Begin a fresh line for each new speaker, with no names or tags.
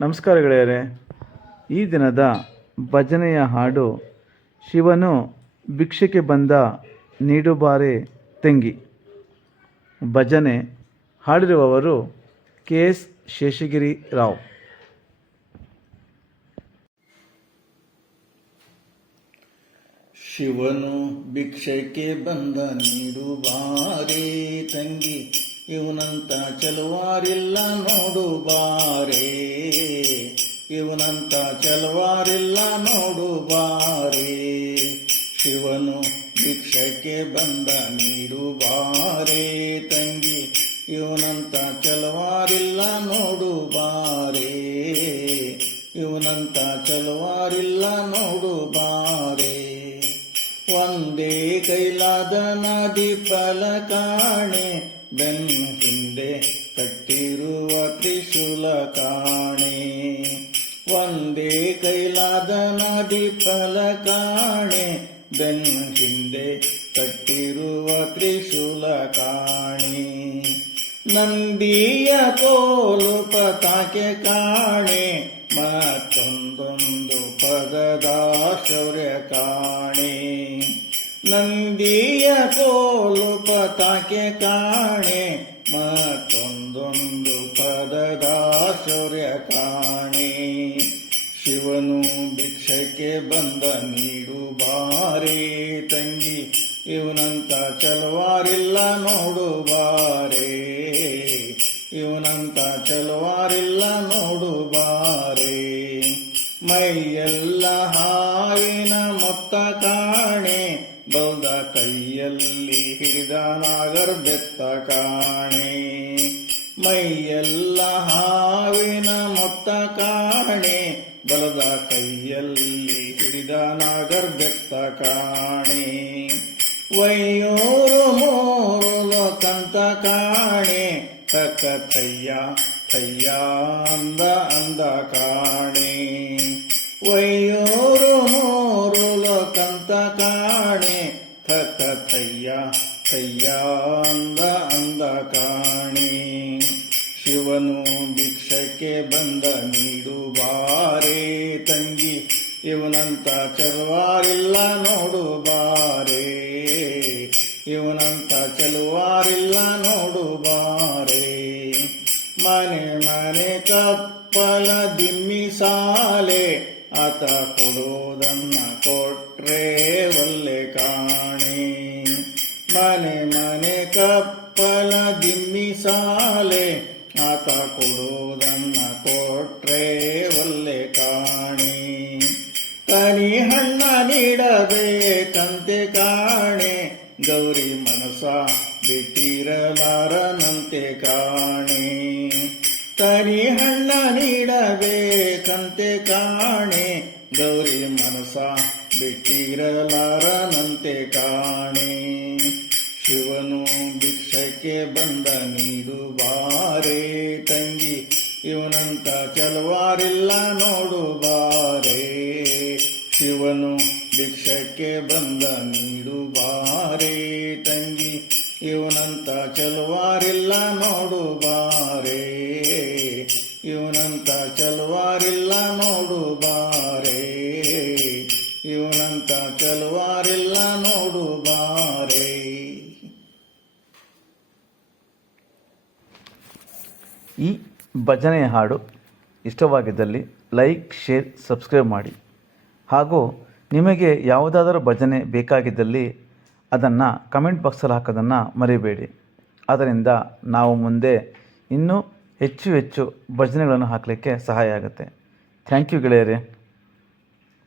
ನಮಸ್ಕಾರ ಗೆಳೆಯರೆ. ಈ ದಿನದ ಭಜನೆಯ ಹಾಡು ಶಿವನು ಭಿಕ್ಷೆಗೆ ಬಂದ ನೀಡುಬಾರೆ ತಂಗಿ. ಭಜನೆ ಹಾಡಿರುವವರು ಕೆ ಎಸ್ ಶೇಷಗಿರಿ ರಾವ್.
ಶಿವನು ಭಿಕ್ಷೆಗೆ ಬಂದ ನೀಡುಬಾರೆ ತಂಗಿ, ಇವನಂತ ಚಲುವಾರಿಲ್ಲ ನೋಡು ಬಾರೆ ಇವನಂತ ಚಲವಾರಿಲ್ಲ ನೋಡು ಬಾರಿ ಶಿವನು ಭಿಕ್ಷಕ್ಕೆ ಬಂದ ನೀಡುಬಾರೆ ತಂಗಿ ಇವನಂತ ಚಲವಾರಿಲ್ಲ ನೋಡು ಬಾರಿ ಇವನಂತ ಚಲವಾರಿಲ್ಲ ನೋಡು ಬಾರೆ ಒಂದೇ ಕೈಲಾದ ನದಿ ಫಲ ಕಾಣೆ, ಬೆನ್ನು ಹಿಂದೆ ಕಟ್ಟಿರುವ ತ್ರಿಶೂಲ ಕಾಣೆ. ಒಂದೇ ಕೈಲಾದ ನದಿ ಫಲ ಕಾಣೆ, ಬೆನ್ ಹಿಂದೆ ಕಟ್ಟಿರುವ ತ್ರಿಶೂಲ ಕಾಣಿ. ನಂದಿಯ ಕೋಲು ಪತಾಕೆ ಕಾಣೆ, ಮತ್ತೊಂದೊಂದು ಪದದ ಶೌರ್ಯ ಕಾಣೆ. ನಂದಿಯ ಕೋಲು ಪತಾಕೆ ಕಾಣೆ, ಮತ್ತೊಂದೊಂದು ಪದದ ಶೌರ್ಯ ಕಾಣೆ. ಶಿವನು ಭಿಕ್ಷಕ್ಕೆ ಬಂದ ನೀಡು ಬಾರೆ. ತಂಗಿ, ಇವನಂತ ಚಲವಾರಿಲ್ಲ ನೋಡು ಬಾರೆ. ಇವನಂತ ಚಲವಾರಿಲ್ಲ ನೋಡು ಬಾರೆ. ಮೈಯೆಲ್ಲ ಹಾಯಿನ ಮೊತ್ತ ಕಾಣೆ. ಬೌದ ಕೈಯಲ್ಲಿ ಹಿಡಿದ ನಾಗರ್ ಬೆತ್ತ ಕಾಣೆ. ಮೈಯೆಲ್ಲ ಹಾವಿನ ಮೊತ್ತ ಕಾಣೆ, ಬಲದ ಕೈಯಲ್ಲಿ ಹಿಡಿದ ನಾಗರ್ ಬೆತ್ತ ಕಾಣೆ. ವೈಯೂರು ಮೂರು ಕಂತ ಕಾಣೆ, ತಕ್ಕ ತಯ್ಯ ತಯ್ಯ ಅಂದ ಅಂದ ಕಾಣೆ. ವೈಯೂರು ಮೂರು ಲೋಕಂತ ಕಾಣೆ, ತಕ್ಕ ತಯ್ಯ ತಯ್ಯ ಅಂದ ಅಂದ ಕಾಣೆ. ಶಿವನು ಭಿಕ್ಷಕ್ಕೆ ಬಂದ ನೀಡುವಾರೆ ತಂಗಿ. ಇವನಂತ ಚಲುವಾರಿಲ್ಲ ನೋಡು ಬಾರೆ ಇವನಂತ ಚಲುವಾರಿಲ್ಲ ನೋಡು ಬಾರೆ ಮನೆ ಮನೆ ಕಪ್ಪಲ ದಿಮ್ಮಿ ಸಾಲೆ, ಆತ ಕೊಡೋದನ್ನ ಕೊಟ್ರೆ ಒಲ್ಲೆ ಕಾಣೆ. ಮನೆ ಮನೆ ಕಪ್ಪಲ ದಿಮ್ಮಿ ಸಾಲೆ ಆತ ಕೊಡೋದನ್ನ ಕೊಟ್ರೆ ಒಲ್ಲೆ ಕಾಣಿ. ಕನಿ ಹಣ್ಣ ನೀಡಬೇಕಂತೆ ಕಾಣೆ. ಗೌರಿ ಮನಸ ಬಿಟ್ಟಿರಲಾರನಂತೆ ಕಾಣೆ. ಕನಿ ಹಣ್ಣ ನೀಡಬೇಕಂತೆ ಕಾಣೆ. ಗೌರಿ ಮನಸ ಬಿಟ್ಟಿರಲಾರನಂತೆ ಕಾಣೆ. ಶಿವನು ಭಿಕ್ಷಕ್ಕೆ ಬಂದ ತಂಗಿ ಇವನಂತ ಕೆಲವಾರಿಲ್ಲ ನೋಡು ಬಾರೆ ಶಿವನು ಭಿಕ್ಷಕ್ಕೆ ಬಂದ ನೀಡು ಬಾರೆ ತಂಗಿ. ಇವನಂತ ಕೆಲವಾರಿಲ್ಲ ನೋಡು ಬಾರೆ ಇವನಂತ ಕೆಲವಾರಿಲ್ಲ ನೋಡು ಬಾರೆ ಇವನಂತ ಕೆಲವಾರಿಲ್ಲ ನೋಡು ಬಾರೆ
ಈ ಭಜನೆಯ ಹಾಡು ಇಷ್ಟವಾಗಿದ್ದಲ್ಲಿ ಲೈಕ್, ಶೇರ್, ಸಬ್ಸ್ಕ್ರೈಬ್ ಮಾಡಿ. ಹಾಗೂ ನಿಮಗೆ ಯಾವುದಾದರೂ ಭಜನೆ ಬೇಕಾಗಿದ್ದಲ್ಲಿ ಅದನ್ನು ಕಮೆಂಟ್ ಬಾಕ್ಸಲ್ಲಿ ಹಾಕೋದನ್ನು ಮರಿಬೇಡಿ. ಅದರಿಂದ ನಾವು ಮುಂದೆ ಇನ್ನೂ ಹೆಚ್ಚು ಹೆಚ್ಚು ಭಜನೆಗಳನ್ನು ಹಾಕಲಿಕ್ಕೆ ಸಹಾಯ ಆಗುತ್ತೆ. ಥ್ಯಾಂಕ್ ಯು ಗೆಳೆಯರೇ.